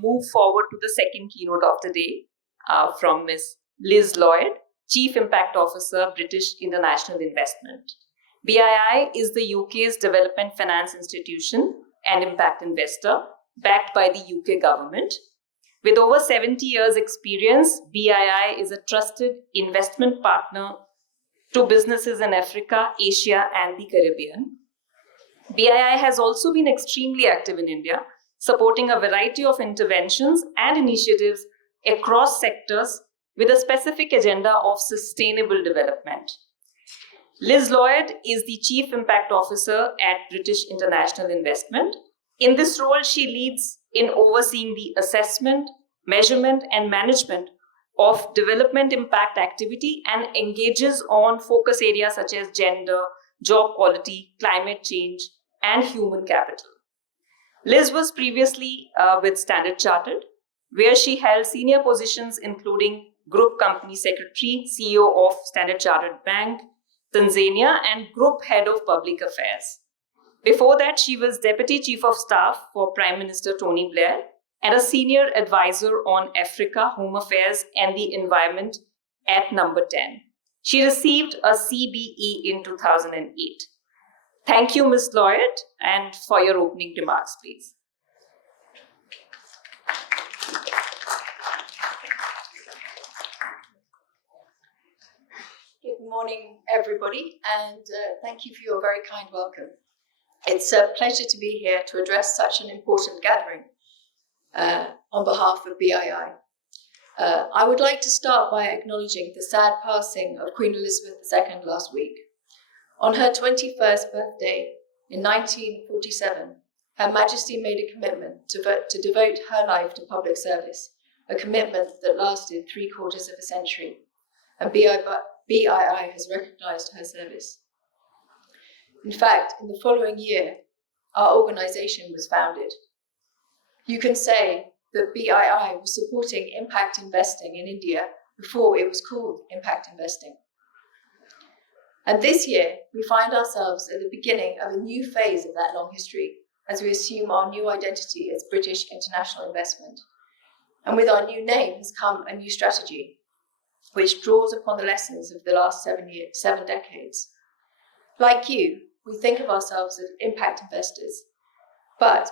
move forward to the second keynote of the day from Ms. Liz Lloyd, Chief Impact Officer, British International Investment. BII is the UK's development finance institution and impact investor backed by the UK government. With over 70 years' experience, BII is a trusted investment partner to businesses in Africa, Asia, and the Caribbean. BII has also been extremely active in India, supporting a variety of interventions and initiatives across sectors with a specific agenda of sustainable development. Liz Lloyd is the Chief Impact Officer at British International Investment. In this role, she leads in overseeing the assessment, measurement, and management of development impact activity and engages on focus areas such as gender, job quality, climate change, and human capital. Liz was previously with Standard Chartered, where she held senior positions including Group Company Secretary, CEO of Standard Chartered Bank, Tanzania, and Group Head of Public Affairs. Before that, she was Deputy Chief of Staff for Prime Minister Tony Blair and a Senior Advisor on Africa, Home Affairs, and the Environment at Number 10. She received a CBE in 2008. Thank you, Ms. Lloyd, and for your opening remarks, please. Good morning, everybody, and thank you for your very kind welcome. It's a pleasure to be here to address such an important gathering on behalf of BII. I would like to start by acknowledging the sad passing of Queen Elizabeth II last week. On her 21st birthday in 1947, Her Majesty made a commitment to devote her life to public service, a commitment that lasted 3/4 of a century, and BII has recognised her service. In fact, in the following year, our organisation was founded. You can say that BII was supporting impact investing in India before it was called impact investing. And this year, we find ourselves at the beginning of a new phase of that long history as we assume our new identity as British International Investment. And with our new name has come a new strategy, which draws upon the lessons of the last 7 decades. Like you, we think of ourselves as impact investors, as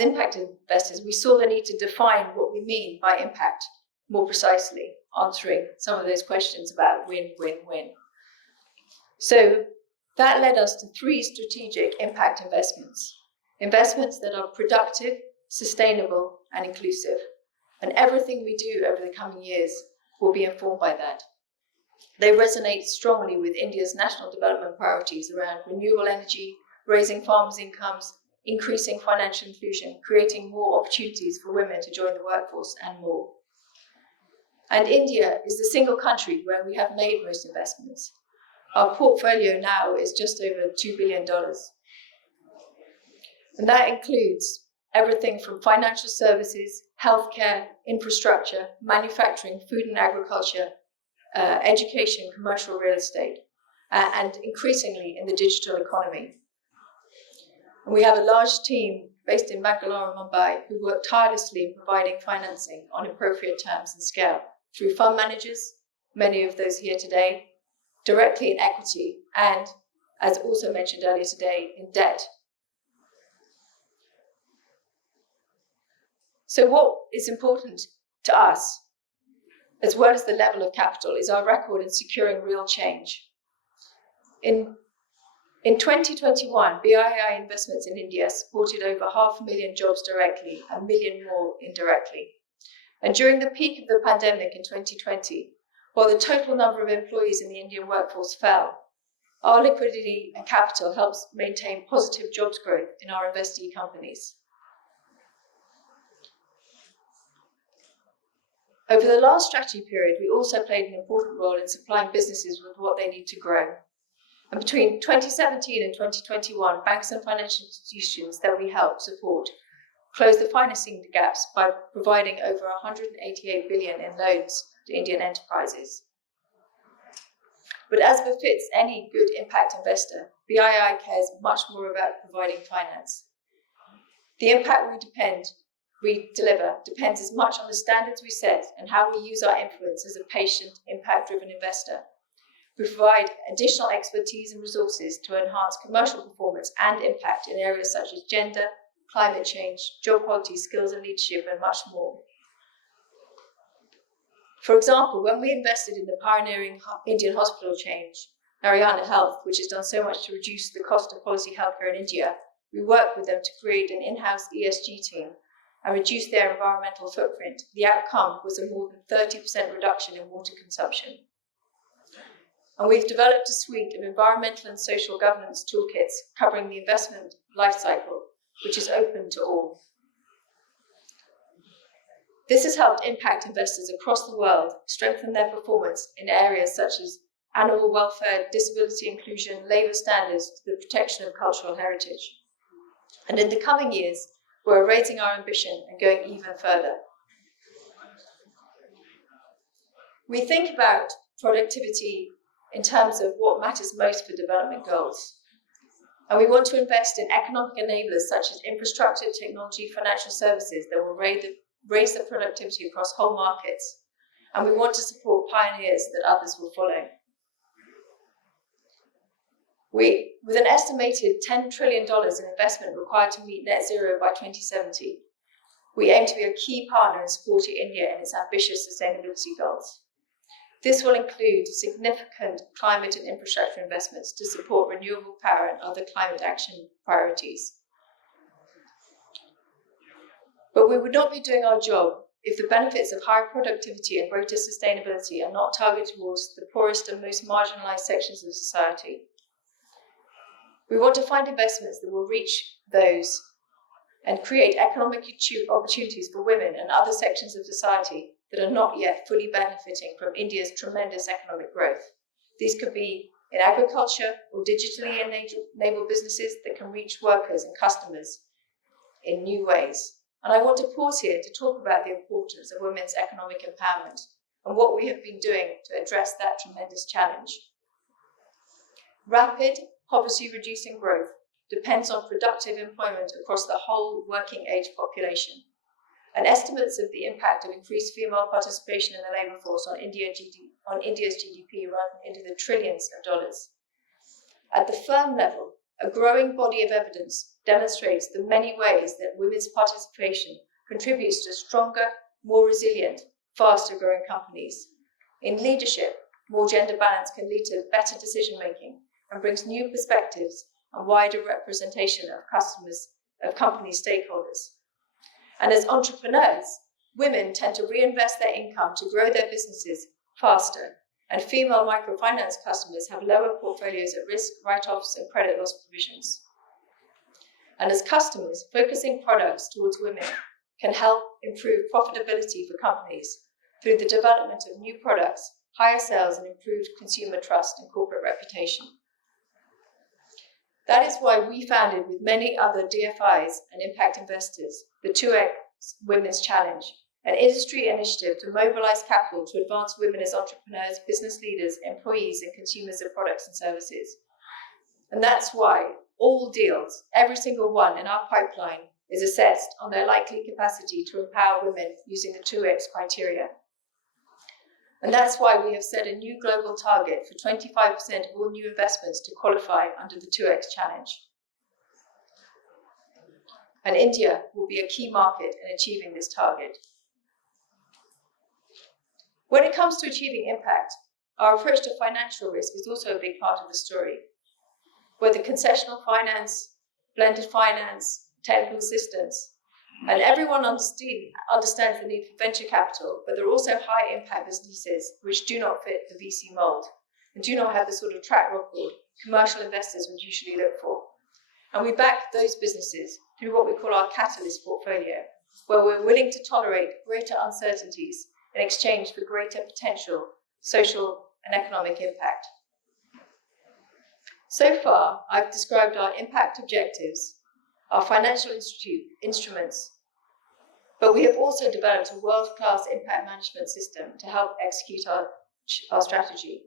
impact investors, we saw the need to define what we mean by impact more precisely, answering some of those questions about win, win, win. So that led us to 3 strategic impact investments that are productive, sustainable, and inclusive. And everything we do over the coming years will be informed by that. They resonate strongly with India's national development priorities around renewable energy, raising farmers' incomes, increasing financial inclusion, creating more opportunities for women to join the workforce, and more. And India is the single country where we have made most investments. Our portfolio now is just over $2 billion. And that includes everything from financial services, healthcare, infrastructure, manufacturing, food and agriculture, education, commercial real estate, and increasingly in the digital economy. And we have a large team based in Bangalore and Mumbai who work tirelessly in providing financing on appropriate terms and scale through fund managers, many of those here today, directly in equity, and, as also mentioned earlier today, in debt. So what is important to us, as well as the level of capital, is our record in securing real change. In 2021, BII investments in India supported over 500,000 jobs directly, 1 million more indirectly. And during the peak of the pandemic in 2020, while the total number of employees in the Indian workforce fell, our liquidity and capital helps maintain positive jobs growth in our investee companies. Over the last strategy period, we also played an important role in supplying businesses with what they need to grow. And between 2017 and 2021, banks and financial institutions that we helped support closed the financing gaps by providing over 188 billion in loans to Indian enterprises. But as befits any good impact investor, BII cares much more about providing finance. The impact we deliver depends as much on the standards we set and how we use our influence as a patient, impact-driven investor. We provide additional expertise and resources to enhance commercial performance and impact in areas such as gender, climate change, job quality, skills and leadership, and much more. For example, when we invested in the pioneering Indian hospital chain, Narayana Health, which has done so much to reduce the cost of quality healthcare in India, we worked with them to create an in-house ESG team and reduce their environmental footprint. The outcome was a more than 30% reduction in water consumption. And we've developed a suite of environmental and social governance toolkits covering the investment lifecycle, which is open to all. This has helped impact investors across the world strengthen their performance in areas such as animal welfare, disability inclusion, labour standards, to the protection of cultural heritage. And in the coming years, we're raising our ambition and going even further. We think about productivity in terms of what matters most for development goals. And we want to invest in economic enablers such as infrastructure, technology, financial services that will raise the productivity across whole markets. And we want to support pioneers that others will follow. With an estimated $10 trillion in investment required to meet net zero by 2070, we aim to be a key partner in supporting India in its ambitious sustainability goals. This will include significant climate and infrastructure investments to support renewable power and other climate action priorities. But we would not be doing our job if the benefits of higher productivity and greater sustainability are not targeted towards the poorest and most marginalised sections of society. We want to find investments that will reach those and create economic opportunities for women and other sections of society that are not yet fully benefiting from India's tremendous economic growth. These could be in agriculture or digitally enabled businesses that can reach workers and customers in new ways. And I want to pause here to talk about the importance of women's economic empowerment and what we have been doing to address that tremendous challenge. Rapid poverty-reducing growth depends on productive employment across the whole working-age population. And estimates of the impact of increased female participation in the labour force on India's GDP run into the trillions of dollars. At the firm level, a growing body of evidence demonstrates the many ways that women's participation contributes to stronger, more resilient, faster-growing companies. In leadership, more gender balance can lead to better decision-making and brings new perspectives and wider representation of company stakeholders. And as entrepreneurs, women tend to reinvest their income to grow their businesses faster, and female microfinance customers have lower portfolios at risk, write-offs, and credit loss provisions. And as customers, focusing products towards women can help improve profitability for companies through the development of new products, higher sales, and improved consumer trust and corporate reputation. That is why we founded, with many other DFIs and impact investors, the 2X Women's Challenge, an industry initiative to mobilize capital to advance women as entrepreneurs, business leaders, employees, and consumers of products and services. And that's why all deals, every single one in our pipeline, is assessed on their likely capacity to empower women using the 2X criteria. And that's why we have set a new global target for 25% of all new investments to qualify under the 2X challenge. And India will be a key market in achieving this target. When it comes to achieving impact, our approach to financial risk is also a big part of the story. Whether concessional finance, blended finance, technical assistance, and everyone understands the need for venture capital, but there are also high impact businesses which do not fit the VC mold and do not have the sort of track record commercial investors would usually look for. And we back those businesses through what we call our catalyst portfolio, where we're willing to tolerate greater uncertainties in exchange for greater potential social and economic impact. So far, I've described our impact objectives, our financial instruments, but we have also developed a world-class impact management system to help execute our strategy.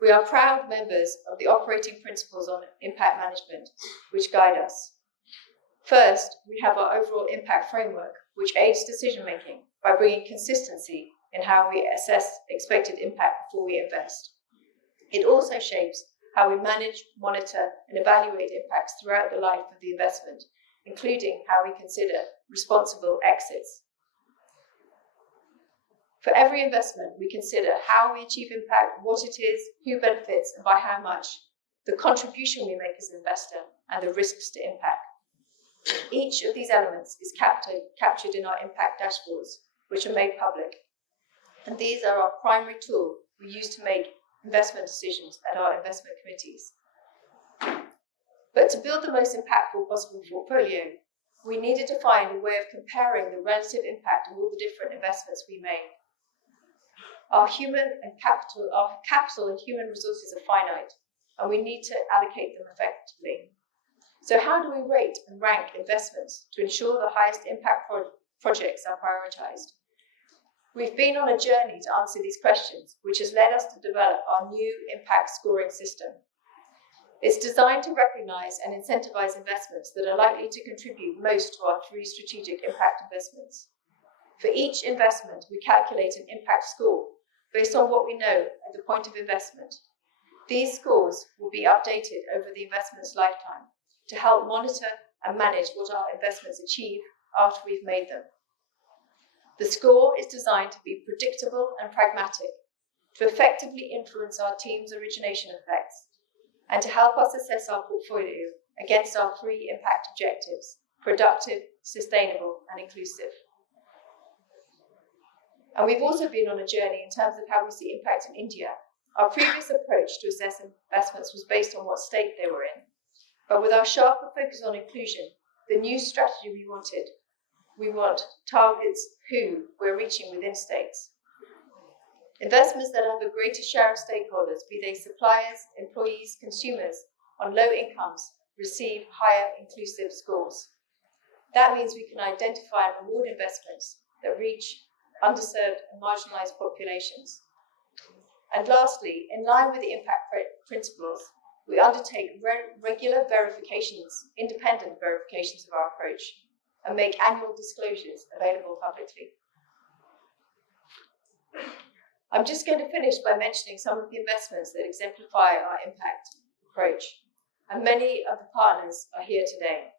We are proud members of the operating principles on impact management, which guide us. First, we have our overall impact framework, which aids decision-making by bringing consistency in how we assess expected impact before we invest. It also shapes how we manage, monitor, and evaluate impacts throughout the life of the investment, including how we consider responsible exits. For every investment, we consider how we achieve impact, what it is, who benefits, and by how much, the contribution we make as an investor, and the risks to impact. Each of these elements is captured in our impact dashboards, which are made public. And these are our primary tool we use to make investment decisions at our investment committees. But to build the most impactful possible portfolio, we needed to find a way of comparing the relative impact of all the different investments we make. Our capital and human resources are finite, and we need to allocate them effectively. So how do we rate and rank investments to ensure the highest impact projects are prioritized? We've been on a journey to answer these questions, which has led us to develop our new impact scoring system. It's designed to recognize and incentivize investments that are likely to contribute most to our 3 strategic impact investments. For each investment, we calculate an impact score based on what we know at the point of investment. These scores will be updated over the investment's lifetime to help monitor and manage what our investments achieve after we've made them. The score is designed to be predictable and pragmatic, to effectively influence our team's origination effects, and to help us assess our portfolio against our 3 impact objectives: productive, sustainable, and inclusive. And we've also been on a journey in terms of how we see impact in India. Our previous approach to assess investments was based on what state they were in. But with our sharper focus on inclusion, the new strategy we want targets who we're reaching within states. Investments that have a greater share of stakeholders, be they suppliers, employees, consumers, on low incomes, receive higher inclusive scores. That means we can identify and reward investments that reach underserved and marginalized populations. And lastly, in line with the impact principles, we undertake regular verifications, independent verifications of our approach, and make annual disclosures available publicly. I'm just going to finish by mentioning some of the investments that exemplify our impact approach. And many of the partners are here today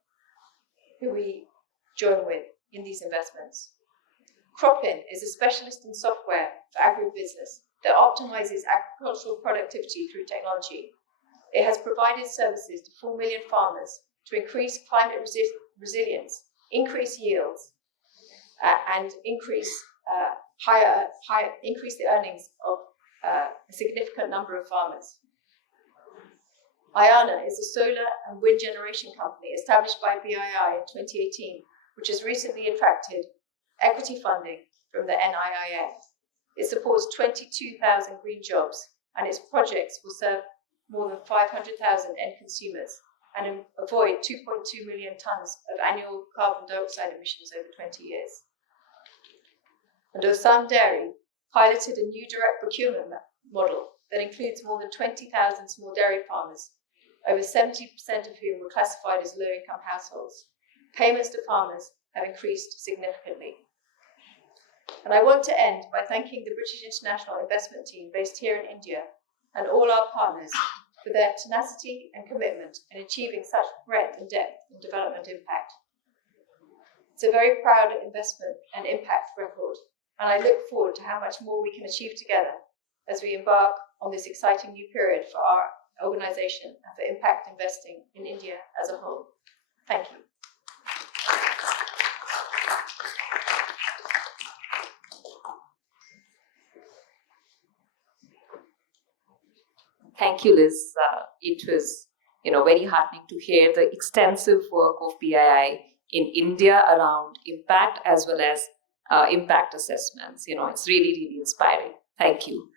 who we join with in these investments. Croplin is a specialist in software for agribusiness that optimizes agricultural productivity through technology. It has provided services to 4 million farmers to increase climate resilience, increase yields, and increase the earnings of a significant number of farmers. Ayana is a solar and wind generation company established by BII in 2018, which has recently attracted equity funding from the NIIF. It supports 22,000 green jobs, and its projects will serve more than 500,000 end consumers and avoid 2.2 million tons of annual carbon dioxide emissions over 20 years. And Osam Dairy piloted a new direct procurement model that includes more than 20,000 small dairy farmers, over 70% of whom were classified as low-income households. Payments to farmers have increased significantly. And I want to end by thanking the British International Investment Team based here in India and all our partners for their tenacity and commitment in achieving such breadth and depth in development impact. It's a very proud investment and impact record, and I look forward to how much more we can achieve together as we embark on this exciting new period for our organisation and for impact investing in India as a whole. Thank you. Thank you, Liz. It was, very heartening to hear the extensive work of BII in India around impact as well as impact assessments. It's really, really inspiring. Thank you.